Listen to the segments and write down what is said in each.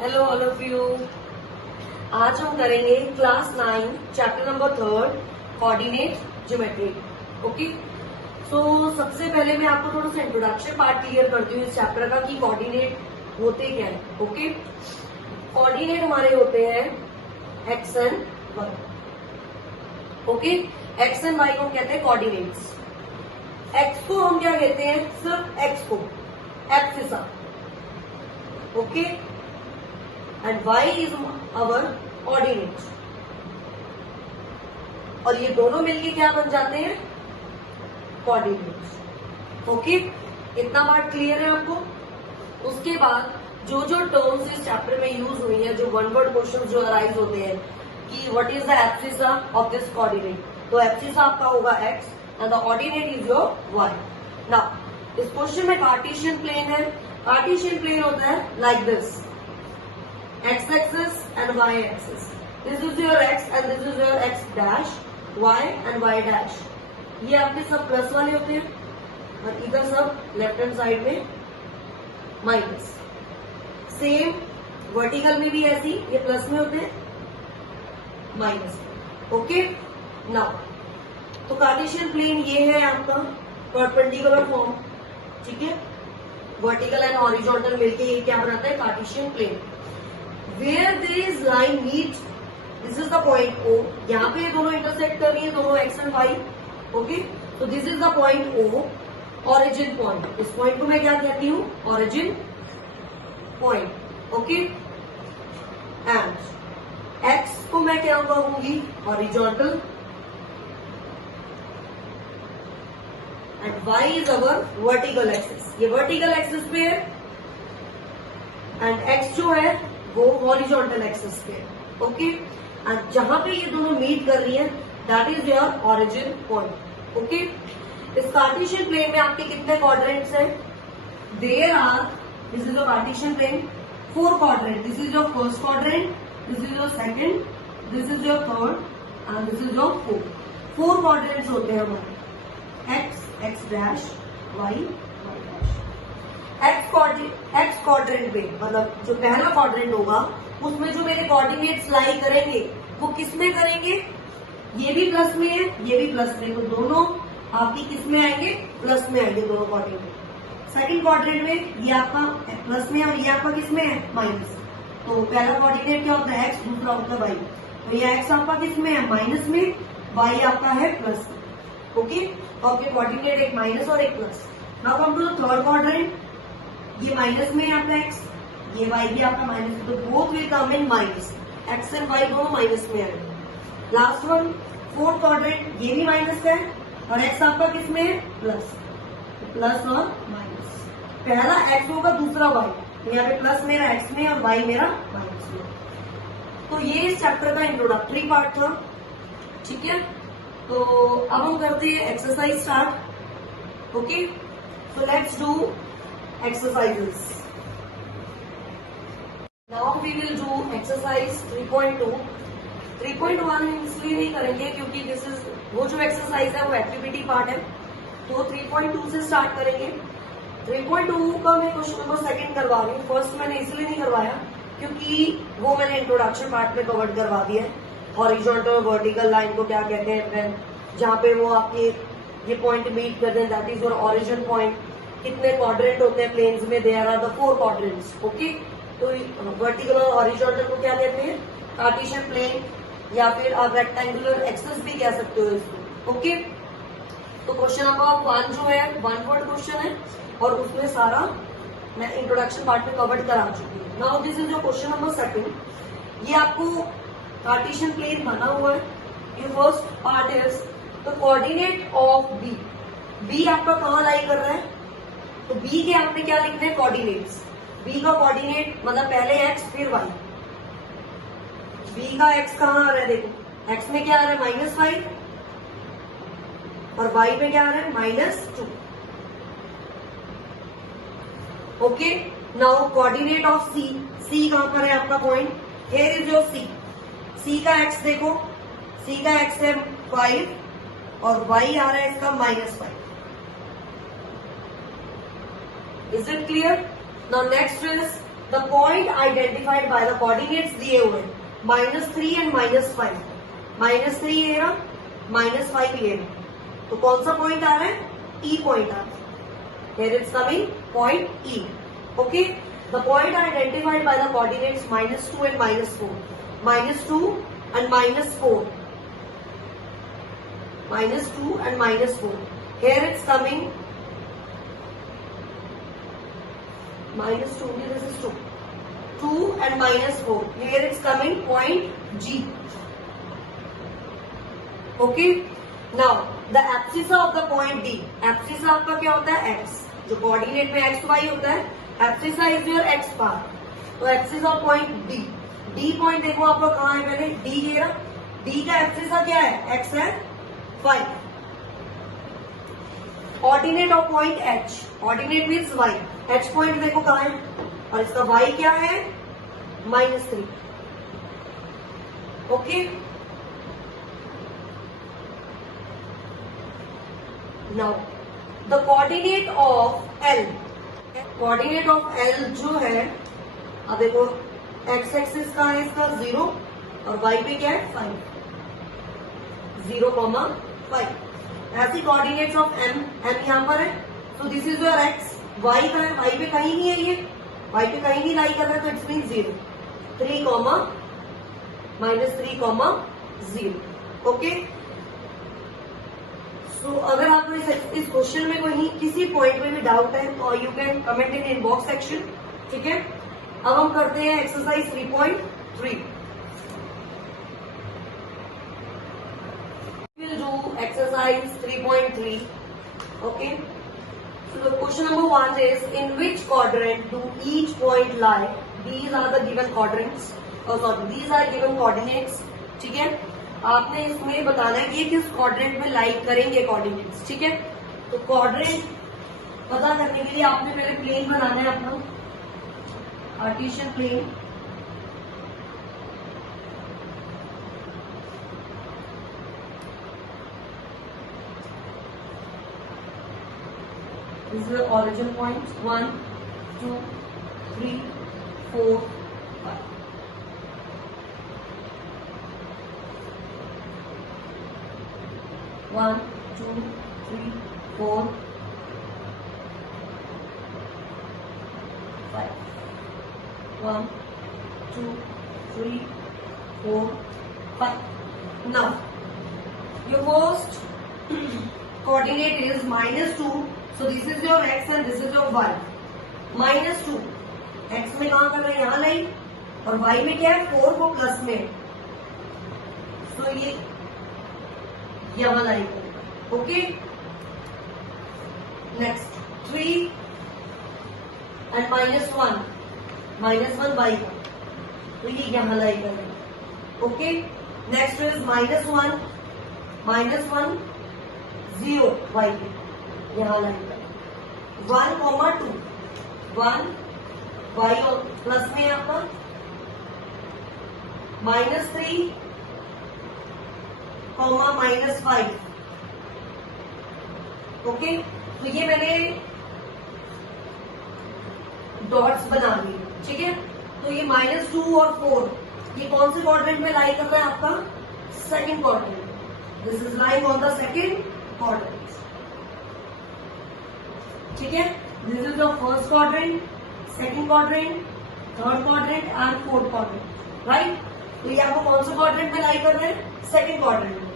Hello all of you. आज हम करेंगे class 9 chapter number 3 coordinate geometry. Okay, so सबसे पहले मैं आपको थोड़ा सा इंट्रोडक्शन पार्ट क्लियर करती हूँ इस चैप्टर का कि कोऑर्डिनेट होते क्या है। ओके, कोऑर्डिनेट हमारे होते हैं X and Y. Okay, X and Y को कहते हैं कोऑर्डिनेट्स। एक्स को हम क्या कहते हैं? सिर्फ एक्स को abscissa. Okay, and y is our coordinate। और ये दोनों मिलके क्या बन जाते हैं? कोऑर्डिनेट्स। ओके, इतना बात क्लियर है आपको? उसके बाद जो जो टर्म्स इस चैप्टर में यूज हुई है, जो वन वर्ड क्वेश्चन जो अराइज होते हैं कि what is the abscissa of this coordinate, तो एब्सिसा आपका होगा x and the coordinate is your y। Now इस क्वेश्चन में कार्टेशियन प्लेन है। कार्टेशियन प्लेन होता है like this, x axis and y axis. This is your x and this is your x dash, y and y dash. ये आपके सब plus वाले होते हैं और इधर सब लेफ्ट हैंड साइड में माइनस। सेम वर्टिकल में भी ऐसी, ये प्लस में होते हैं, माइनस। ओके, नाउ तो कार्टेशियन प्लेन ये है आपका परपेंडिकुलर फॉर्म। ठीक है, वर्टिकल एंड हॉरिजॉन्टल मिलके ये क्या बनाता है? Cartesian plane. Where this line meet, this is the point O। यहाँ पे ये दोनों इंटरसेक्ट कर रही है, दोनों x and y। ओके, तो this is the point O, origin point. इस पॉइंट को मैं क्या कहती हूँ? Origin point. Okay, and x को मैं क्या कहूंगी? Horizontal, and y is our vertical axis. ये वर्टिकल एक्सिस पे है एंड x जो है वो हॉरिजॉन्टल एक्सिस पे। ओके, एंड जहां पे ये दोनों मीट कर रही है that is your origin point. Okay, इस कार्टेशियन प्लेन में आपके कितने क्वाड्रेंट्स हैं? There are, this is your Cartesian plane, 4 quadrant. This is your first quadrant, this is your second, this is your third and this is your fourth. 4 quadrants होते हैं हमारे, X, X dash, Y, X quadrant पे, मतलब जो पहला quadrant होगा उसमें जो मेरे कोऑर्डिनेट्स लाई करेंगे वो किस में करेंगे? ये भी प्लस में है, ये भी प्लस में, तो दोनों आपकी किस में आएंगे? प्लस में आएंगे दोनों कोऑर्डिनेट। सेकंड क्वाड्रेंट में ये आपका प्लस में और ये आपका किस में है? माइनस। तो पहला कोऑर्डिनेट क्या होता है? एक्स, दूसरा होता है वाई। तो ये एक्स आपका किस में है? माइनस में, वाई आपका है प्लस में। ओके, तो आपके कोऑर्डिनेट एक माइनस और एक plus. Now come to the third quadrant. ये माइनस में है आपका x, ये y भी आपका माइनस में, तो both will come in minus. x and y दोनों माइनस में है। लास्ट वन, फोर्थ क्वाड्रेंट, ये भी माइनस है और x आपका किस में है? प्लस। प्लस और माइनस, पहला x होगा, दूसरा y। तो यहाँ पे प्लस मेरा x में और y मेरा माइनस में। तो ये इस चैप्टर का इंट्रोडक्टरी पार्ट था। ठीक है, तो अब हम करते हैं exercise start. Okay, so let's do exercises। Now we will do exercise 3.2। 3.1 हम इसलिए नहीं करेंगे क्योंकि दिस इज वो जो एक्सरसाइज है वो एक्टिविटी पार्ट है, तो 3.2 से स्टार्ट करेंगे। 3.2 का मैं क्वेश्चन नंबर सेकंड करवा रही हूँ। फर्स्ट मैंने इसलिए नहीं करवाया क्योंकि वो मैंने इंट्रोडक्शन पार्ट में कवर करवा दिया है। हॉरिजॉन्टल और वर्टिकल लाइन को क्या कहते हैं, जहाँ पे वो आपके ये पॉइंट मीट करते हैं, that is your origin point. कितने क्वाड्रेंट होते हैं प्लेन्स में? There are the 4 quadrants. Okay, तो वर्टिकल और हॉरिजॉन्टल को क्या कहते हैं? कार्टेशियन प्लेन, या फिर आप रेक्टेंगुलर एक्सिस भी कह सकते हो इसको। ओके, तो क्वेश्चन नंबर 1 जो है 1 वर्ड क्वेश्चन है और उसमें सारा मैं इंट्रोडक्शन पार्ट में कवर करा चुकी हूँ। Now this is your question number second. ये आपको कार्टेशियन प्लेन बना हुआ है। ये first part is the coordinate of B. B आपका कहाँ लाई कर रहा है? तो b के आपने क्या लिखने हैं? कोऑर्डिनेट्स। b का कोऑर्डिनेट मतलब पहले x फिर y। b का x कहाँ आ रहा है? देखो, x में क्या आ रहा है? -5 और y में क्या आ रहा है? -2। Okay, now coordinate of c। c कहाँ पर है आपका point? Here is your c। c का x देखो, c का x है 5 और y आ रहा है इसका -5। Is it clear? Now next is the point identified by the coordinates दिए हुए -3 एंड -5, -3 ये रहा, -5 ये रहा, तो कौन सा पॉइंट आ रहा है? ई पॉइंट आ रहा है. Here it's coming point E. Okay, the point identified by the coordinates -2 and -4, -2 and -4, -2 and -4. Here it's coming -2. This is 2. 2 and -4. Here it's coming point G. Okay. Now the abscissa of the point D. Abscissa आपका क्या होता है? X. जो coordinate में x Y होता है, abscissa is your X part. तो abscissa point D. D point देखो आपको कहाँ है? पहले डी ये रहा. डी का एब्सिसा क्या है? एक्स है 5. Ordinate of point H. Ordinate means Y. H point देखो कहाँ है, और इसका वाई क्या है? -3. Okay. Now the coordinate of L. Coordinate of L जो है, अब देखो एक्स एक्सिस का है इसका 0 और वाई पे क्या है? 5. 0,5. ऐसी कोऑर्डिनेट्स ऑफ एम. एम यहां पर है, तो this is your X. Y का है, वाई पे कहीं नहीं है, ये वाई पे कहीं नहीं लाई कर रहा है, तो इट्स मीन 0. 3, -3,0. ओके. सो अगर आपको इस क्वेश्चन में कोई किसी पॉइंट में भी डाउट है तो you can comment in inbox section. ठीक है. अब हम करते हैं exercise 3.3. Will do exercise 3.3. Okay. So the question number 1 is, in which quadrant do each point lie? These are the given quadrants. These are given coordinates. ठीक है. आपने इसमें बताना है कि किस क्वाड्रेंट में लाई करेंगे कोऑर्डिनेट्स. ठीक है. तो क्वाड्रेंट पता करने के लिए आपने पहले प्लेन बनाना है अपना, Cartesian plane. This is the origin points 1, 2, 3, 4, 5. 1, 2, 3, 4, 5. 1, 2, 3, 4, 5. Now, your first coordinate is -2. So this is your x and this is your y. -2. x में कहाँ कर रहे हैं? यहाँ लाइन. और y में क्या है? 4 को प्लस में. So ये यहाँ line. Okay. Next 3 and -1. -1 y का, तो ये यहाँ लाइन कर रहे हैं. ओके. नेक्स्ट इज -1, -1, 0 y पे, यहाँ लाइन कर. 1,2. 1 y और प्लस में आपका -3, -5. ओके. तो ये मैंने डॉट्स बना लिए. ठीक है. तो ये -2 और 4 ये कौन से क्वाड्रेंट में लाई कर रहा है? आपका second quadrant. This is lying on the second quadrant. ठीक है. This is the first quadrant, second quadrant, third quadrant and fourth quadrant. Right. तो ये आपको कौन से क्वाड्रेंट में लाई कर रहे हैं? सेकंड क्वाड्रेंट में.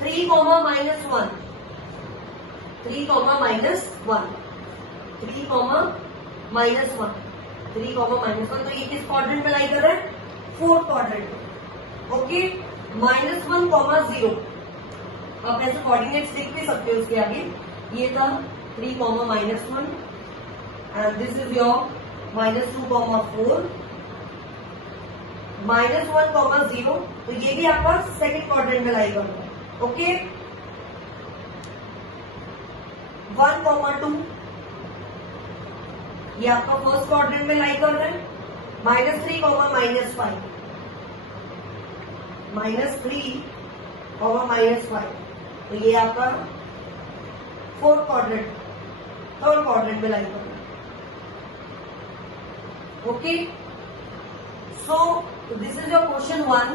3, -1. 3, -1. 3, -1. 3, -1. तो ये किस क्वाड्रेंट में लाई कर रहे हैं? फोर्थ क्वाड्रेंट में. ओके. -1, 0. आप ऐसे कोऑर्डिनेट्स देख भी सकते हो उसके आगे. ये था 3, -1 एंड दिस इज योर -2, 4. -1, 0. तो ये भी आपका सेकंड क्वाड्रेंट में लाई कर रहा है. ओके. 1, 2 ये आपका फर्स्ट क्वाड्रेंट में लाई कर रहा है. -3, -5. -3, -5. तो ये आपका फोर्थ क्वाड्रेंट, थर्ड क्वाड्रेंट में लाई कर रहा है. Okay, so this is your question 1।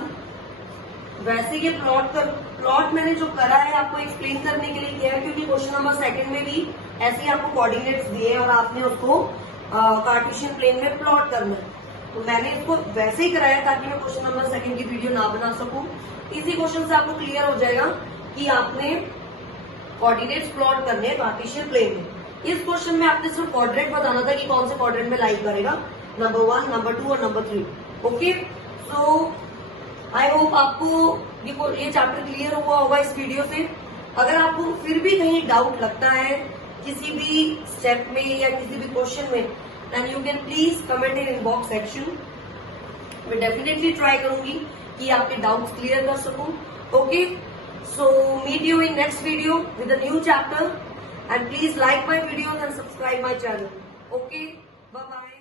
वैसे ये प्लॉट मैंने जो करा है आपको एक्सप्लेन करने के लिए किया है, क्योंकि क्वेश्चन नंबर 2 में भी ऐसे ही आपको कोऑर्डिनेट्स दिए और आपने उसको कार्टेशियन प्लेन में प्लॉट करना है। तो मैंने इसको वैसे ही कराया ताकि मैं क्वेश्चन नंबर 2 की वीडियो ना बना सकूं। इसी क्वेश्चन से आपको क्लियर हो जाएगा कि आपने कोऑर्डिनेट्स प्लॉट करने हैं कार्टेशियन प्लेन में। इस क्वेश्चन में आपने सिर्फ क्वाड्रेंट बताना था कि कौन से क्वाड्रेंट में लाइक करेगा, नंबर 1, नंबर 2 और number 3। Okay, so I hope आपको ये चैप्टर क्लियर हुआ होगा इस वीडियो से। अगर आपको फिर भी कहीं डाउट लगता है किसी भी स्टेप में या किसी भी क्वेश्चन में, then you can please comment in inbox section. मैं डेफिनेटली ट्राई करूंगी कि आपके डाउट्स क्लियर कर सकूं। Okay, so meet you in next video with a new chapter, and please like my videos and subscribe my channel. Okay, bye bye.